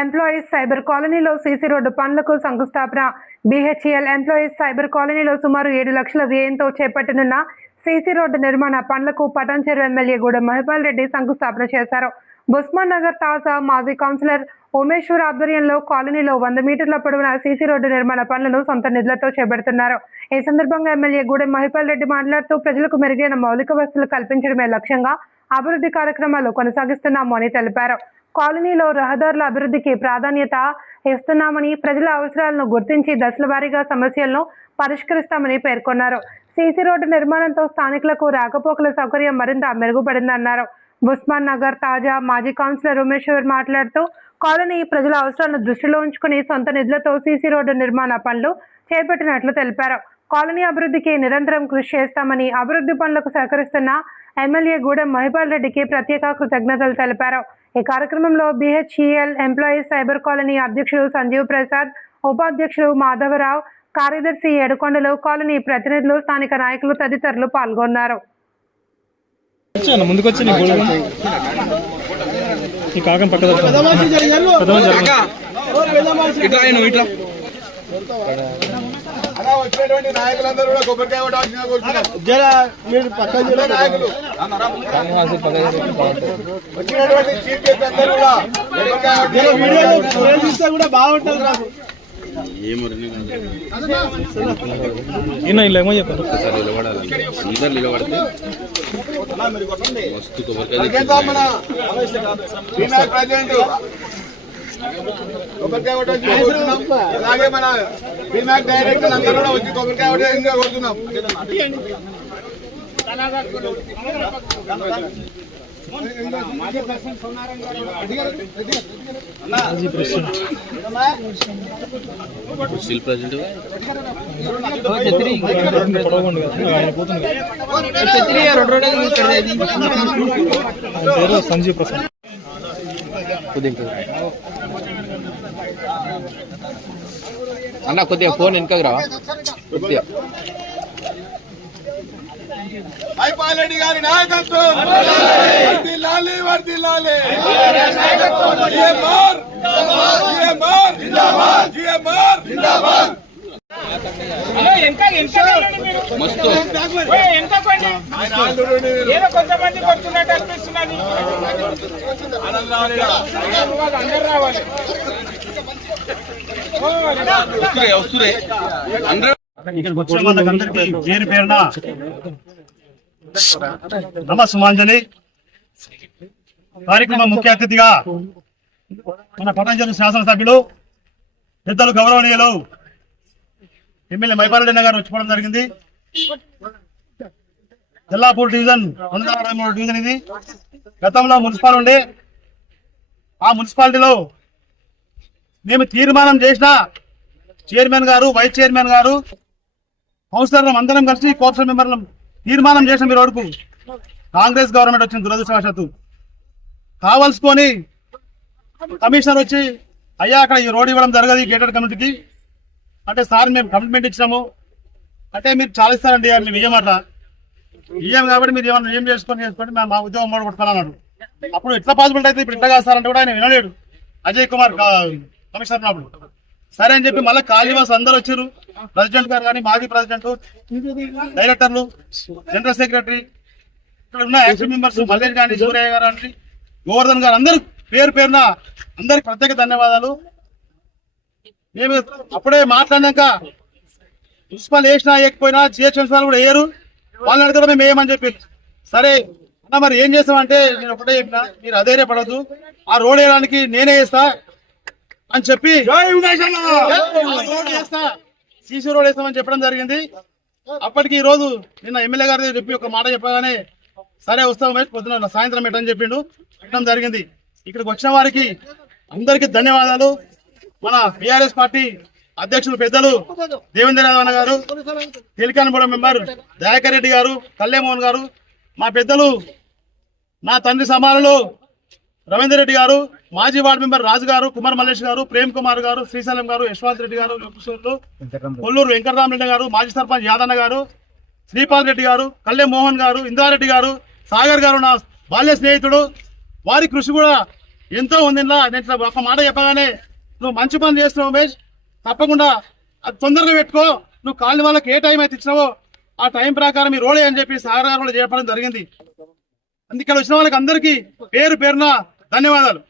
Employees cyber కాలనీలో CC road పనులకు శంకుస్థాపన. BHEL ఎంప్లాయీస్ సైబర్ కాలనీలో సుమారు 7 లక్షల వ్యయంతో చేపట్టనున్న సీసీ రోడ్డు నిర్మాణ పనులకు పటాన్చెరు ఎమ్మెల్యే గూడెం మహిపాల్ రెడ్డి శంకుస్థాపన చేశారు. ఉస్మాన్ నగర్ తాజా మాజీ కౌన్సిలర్ ఉమేశ్వర్ ఆధ్వర్యంలో కాలనీలో 100 మీటర్ల పొడవున సీసీ రోడ్డు నిర్మాణ పనులను సొంత నిధులతో చేపడుతున్నారు. ఈ సందర్భంగా ఎమ్మెల్యే గూడెం మహిపాల్ రెడ్డి మాట్లాడుతూ ప్రజలకు మెరుగైన మౌలిక వసతులు కల్పించడమే లక్ష్యంగా అభివృద్ధి కార్యక్రమాలు కొనసాగిస్తున్నామని తెలిపారు. కాలనీలో రహదారుల అభివృద్ధికి ప్రాధాన్యత ఇస్తున్నామని, ప్రజల అవసరాలను గుర్తించి దశల వారీగా సమస్యలను పరిష్కరిస్తామని పేర్కొన్నారు. సీసీ రోడ్డు నిర్మాణంతో స్థానికులకు రాకపోకల సౌకర్యం మరింత మెరుగుపడిందన్నారు. ఉస్మాన్ నగర్ తాజా మాజీ కౌన్సిలర్ ఉమేశ్వర్ మాట్లాడుతూ కాలనీ ప్రజల అవసరాలను దృష్టిలో ఉంచుకుని సొంత నిధులతో సీసీ రోడ్డు నిర్మాణ పనులు చేపట్టినట్లు తెలిపారు. కాలనీ అభివృద్ధికి నిరంతరం కృషి చేస్తామని, అభివృద్ధి పనులకు సహకరిస్తున్న ఎమ్మెల్యే గూడెం మహిపాల్ రెడ్డికి ప్రత్యేక కృతజ్ఞతలు తెలిపారు. ఈ కార్యక్రమంలో BHEL ఎంప్లాయీస్ సైబర్ కాలనీ అధ్యక్షులు సంజీవ్ ప్రసాద్, ఉపాధ్యక్షులు మాధవరావు, కార్యదర్శి ఏడుకొండలు, కాలనీ ప్రతినిధులు, స్థానిక నాయకులు తదితరులు పాల్గొన్నారు. వచ్చినటువంటి నాయకులందరూ కూడా కొబ్బరికాయ వచ్చినటువంటి చీఫ్ గెస్ట్ అందరూ కూడా బాగుంటుంది. కొబ్బరికాయ అలాగే మన బీమాక్ డైరెక్టర్ అందరూ కూడా వచ్చి కొబ్బరికాయ కొడుతున్నాం. సంజీవ్ ప్రసాద్ అన్న కొద్దిగా ఫోన్ వెనుకకు రా. కొద్దిగా మహిపాల్ రెడ్డి గారి నాయకత్వం వర్ధిల్లాలి, వర్ధిల్లాలి. మస్తు ఏదో కొంతమంది కొడుతున్నట్టు అనిపిస్తున్నది. అందరు రావాలి. ఇక్కడికి వచ్చిన వాళ్ళందరికీ పేరు పేరున నమస్సుమాంజలి. కార్యక్రమం ముఖ్య అతిథిగా మన పటాన్చెరు శాసనసభ్యులు పెద్దలు గౌరవనీయులు ఎమ్మెల్యే మహిపాల్ రెడ్డి గారు వచ్చిపోవడం జరిగింది. జల్లాపూర్ డివిజన్ 163 డివిజన్ ఇది. గతంలో మున్సిపాల్ ఉండే ఆ మున్సిపాలిటీలో మేము తీర్మానం చేసిన చైర్మన్ గారు, వైస్ చైర్మన్ గారు, కౌన్సిలర్లు అందరం కలిసి కోర్టు మెంబర్లు తీర్మానం చేసిన మీరు వరకు కాంగ్రెస్ గవర్నమెంట్ వచ్చిన దురదృష్టవశాత్తు కావాల్సుకొని కమిషనర్ వచ్చి అయ్యా అక్కడ ఈ రోడ్ ఇవ్వడం జరగదు గేటెడ్ కమ్యూనిటీకి అంటే, సార్ మేము కమిట్మెంట్ ఇచ్చినాము అంటే మీరు చాలా ఇస్తారండి మేము ఇయ్యమాట ఇయ్యం కాబట్టి మీరు ఏమన్నా ఏం చేసుకోండి మేము మా ఉద్యోగం కొట్టుకోవాలన్నాడు. అప్పుడు ఎట్లా పాసిబిలిటీ అయితే ఇప్పుడు ఇట్లా కాస్తారంటే కూడా ఆయన వినలేడు. అజయ్ కుమార్ కమిషనర్ ఉన్నప్పుడు సరే అని చెప్పి మళ్ళీ కాళీవాస్ అందరూ వచ్చారు. ప్రెసిడెంట్ గారు కానీ, మాజీ ప్రెసిడెంట్, డైరెక్టర్లు, జనరల్ సెక్రటరీ, ఇక్కడ ఉన్న యాక్టివ్ మెంబర్స్ మల్లేష్ గాంధీ, సూర్య గారు అంటే, గోవర్ధన్ గారు అందరూ పేరు పేరున అందరికి ప్రత్యేక ధన్యవాదాలు. మేము అప్పుడే మాట్లాడినాక మున్సిపల్ వేసినా వేయకపోయినా GHMC కూడా వేయరు, వాళ్ళని అడిగితే మేము వేయమని చెప్పి సరే అన్న మరి ఏం చేస్తామంటే నేను ఒకటే చెప్పిన, మీరు అధైర్య పడద్దు, ఆ రోడ్ వేయడానికి నేనే వేస్తా అని చెప్పి సీసీ రోడ్ వేస్తామని చెప్పడం జరిగింది. అప్పటికి ఈ రోజు నిన్న ఎమ్మెల్యే గారి చెప్పి ఒక మాట చెప్పగానే సరే వస్తాం పొద్దున సాయంత్రం పెట్టని చెప్పిండు, పెట్టడం జరిగింది. ఇక్కడికి వచ్చిన వారికి అందరికీ ధన్యవాదాలు. మన BRS పార్టీ అధ్యక్షులు పెద్దలు దేవేంద్ర యాదవ్ గారు, టెలికాన్ బోర్డు మెంబర్ దయాకర్ రెడ్డి గారు, కళ్యామోహన్ గారు, మా పెద్దలు నా తండ్రి సమానులు రవీందర్ రెడ్డి గారు, మాజీ వార్డు మెంబర్ రాజు గారు, కుమార్ మల్లేష్ గారు, ప్రేమ్ కుమార్ గారు, శ్రీశైలం గారు, యశ్వంత్ రెడ్డి గారు, కొల్లూరు వెంకటరామరెడ్డి గారు, మాజీ సర్పంచ్ యాదన్న గారు, శ్రీపాల్ రెడ్డి గారు, కళ్యామోహన్ గారు, ఇందారెడ్డి గారు, సాగర్ గారు నా బాల్య స్నేహితుడు. వారి కృషి కూడా ఎంతో ఉంది ఇలా. నేను ఒక మాట చెప్పగానే నువ్వు మంచి పని చేస్తున్నావు ఉమేష్, తప్పకుండా అది తొందరగా పెట్టుకో. నువ్వు కాలనీ వాళ్ళకి ఏ టైం అయితే ఇచ్చినావో ఆ టైం ప్రకారం ఈ రోడే అని చెప్పి సాగర్ గారు కూడా చెప్పడం జరిగింది. అందుకే వచ్చిన వాళ్ళకి అందరికీ పేరు పేరున ధన్యవాదాలు.